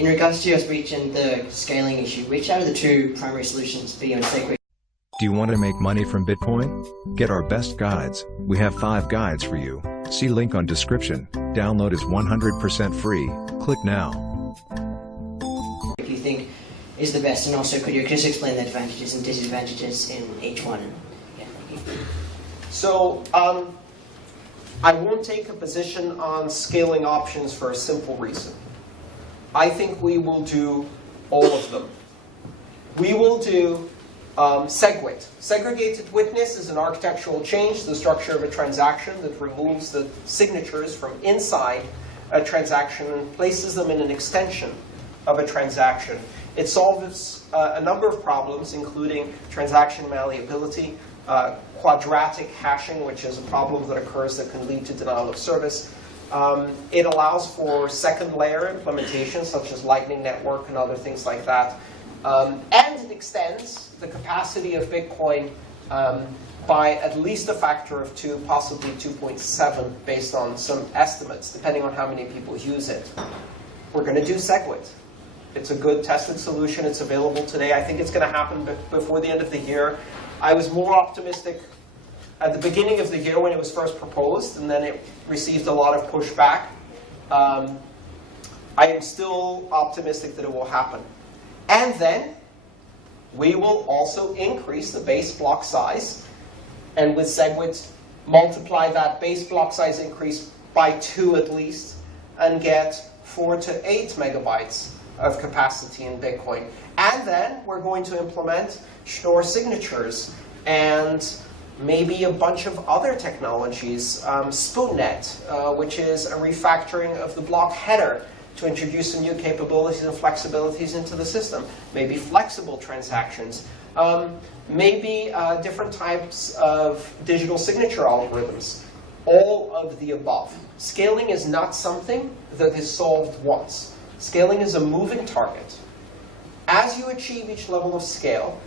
In regards to your speech and the scaling issue, which out of the two primary solutions, video and Segwit? Do you want to make money from Bitcoin? Get our best guides. We have 5 guides for you. See link on description. Download is 100% free. Click now. If you think is the best, and also could you just explain the advantages and disadvantages in each one? Yeah, thank you. So I won't take a position on scaling options for a simple reason. I think we will do all of them. We will do SegWit. Segregated witness is an architectural change to the structure of a transaction that removes the signatures from inside a transaction and places them in an extension of a transaction. It solves a number of problems, including transaction malleability, quadratic hashing, which is a problem that occurs that can lead to denial of service. It allows for second layer implementation, such as Lightning Network and other things like that. And it extends the capacity of Bitcoin by at least a factor of 2, possibly 2.7, based on some estimates, depending on how many people use it. We're going to do SegWit. It's a good tested solution. It's available today. I think it's going to happen before the end of the year. I was more optimistic at the beginning of the year when it was first proposed, and then it received a lot of pushback. I am still optimistic that it will happen. And then we will also increase the base block size, and with SegWit, multiply that base block size increase by 2 at least, and get 4 to 8 megabytes of capacity in Bitcoin. And then we're going to implement Schnorr signatures and maybe a bunch of other technologies, SpoonNet, which is a refactoring of the block header to introduce some new capabilities and flexibilities into the system. Maybe flexible transactions. Maybe different types of digital signature algorithms. All of the above. Scaling is not something that is solved once. Scaling is a moving target. As you achieve each level of scale,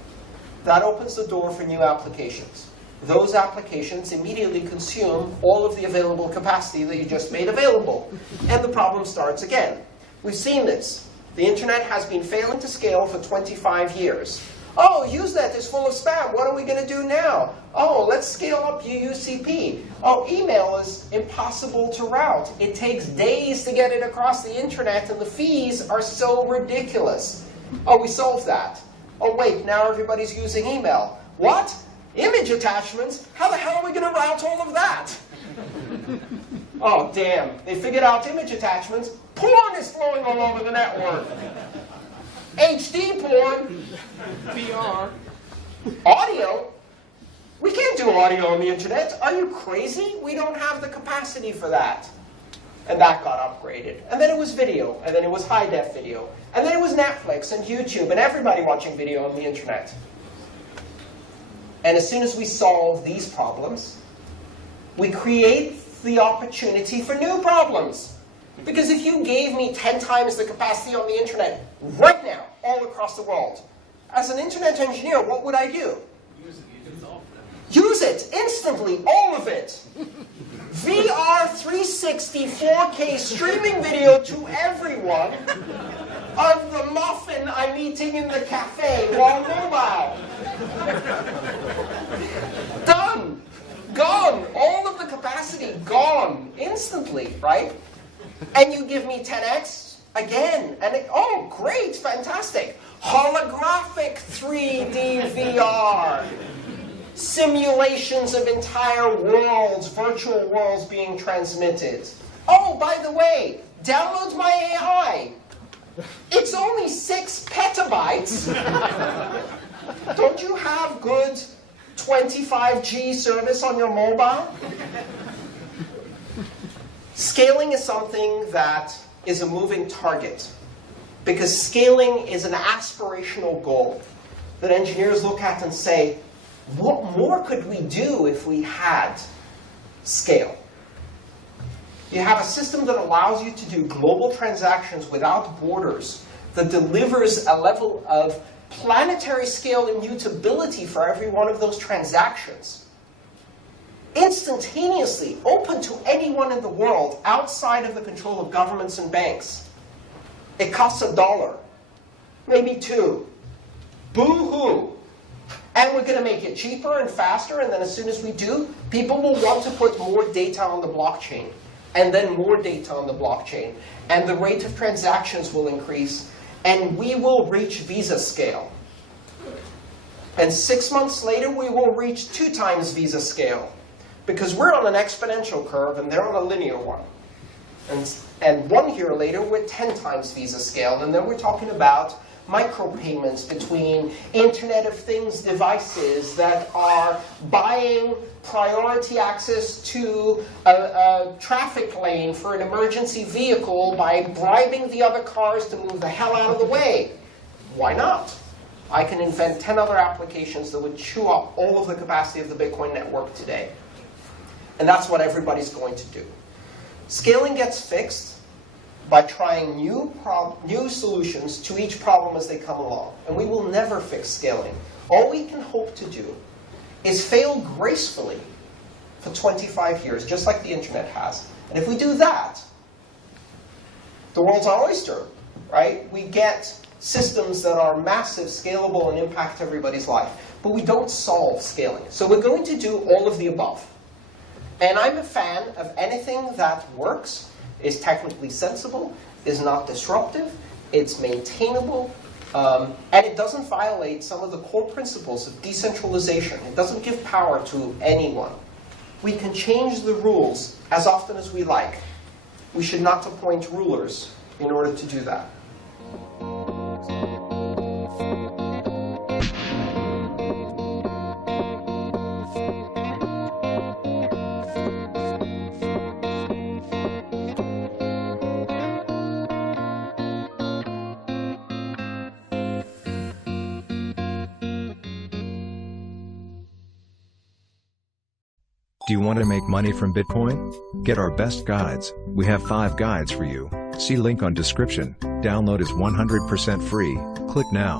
that opens the door for new applications. Those applications immediately consume all of the available capacity that you just made available. And the problem starts again. We've seen this. The internet has been failing to scale for 25 years. Oh, Usenet is full of spam. What are we going to do now? Oh, let's scale up UUCP. Oh, email is impossible to route. It takes days to get it across the internet, and the fees are so ridiculous. Oh, we solved that. Oh, wait, now everybody's using email. What? Image attachments? How the hell are we going to route all of that? Oh, damn. They figured out image attachments. Porn is flowing all over the network. HD porn. VR. Audio? We can't do audio on the internet. Are you crazy? We don't have the capacity for that. And that got upgraded. And then it was video. And then it was high-def video. And then it was Netflix and YouTube and everybody watching video on the internet. And as soon as we solve these problems, we create the opportunity for new problems. Because if you gave me 10 times the capacity on the internet right now, all across the world, as an internet engineer, what would I do? Use it instantly, all of it. VR 360 4K streaming video to everyone of the muffin I'm eating in the cafe while mobile. Done. Gone. All of the capacity gone instantly, right? And you give me 10x again. And oh, great, fantastic. Holographic 3D VR. Simulations of entire worlds, virtual worlds being transmitted. Oh, by the way, download my AI. It's only 6 petabytes. Don't you have good 25G service on your mobile? Scaling is something that is a moving target, because scaling is an aspirational goal that engineers look at and say, what more could we do if we had scale? You have a system that allows you to do global transactions without borders, that delivers a level of planetary scale immutability for every one of those transactions. Instantaneously open to anyone in the world outside of the control of governments and banks. It costs $1, maybe $2. Boo-hoo. And we're going to make it cheaper and faster, and then as soon as we do, people will want to put more data on the blockchain, and then more data on the blockchain, and the rate of transactions will increase, and we will reach Visa scale. And 6 months later, we will reach 2 times Visa scale, because we're on an exponential curve, and they're on a linear one. And 1 year later, we're 10 times Visa scale, and then we're talking about micropayments between Internet of Things devices that are buying priority access to a traffic lane for an emergency vehicle by bribing the other cars to move the hell out of the way. Why not? I can invent 10 other applications that would chew up all of the capacity of the Bitcoin network today. And that's what everybody's going to do. Scaling gets fixed by trying new solutions to each problem as they come along. And we will never fix scaling. All we can hope to do is fail gracefully for 25 years, just like the internet has. And if we do that, the world's our oyster, right? We get systems that are massive, scalable, and impact everybody's life. But we don't solve scaling. So we're going to do all of the above. And I'm a fan of anything that works, is technically sensible, is not disruptive, it's maintainable, and it doesn't violate some of the core principles of decentralization. It doesn't give power to anyone. We can change the rules as often as we like. We should not appoint rulers in order to do that. Do you want to make money from Bitcoin? Get our best guides. We have 5 guides for you. See link on description. Download is 100% free. Click now.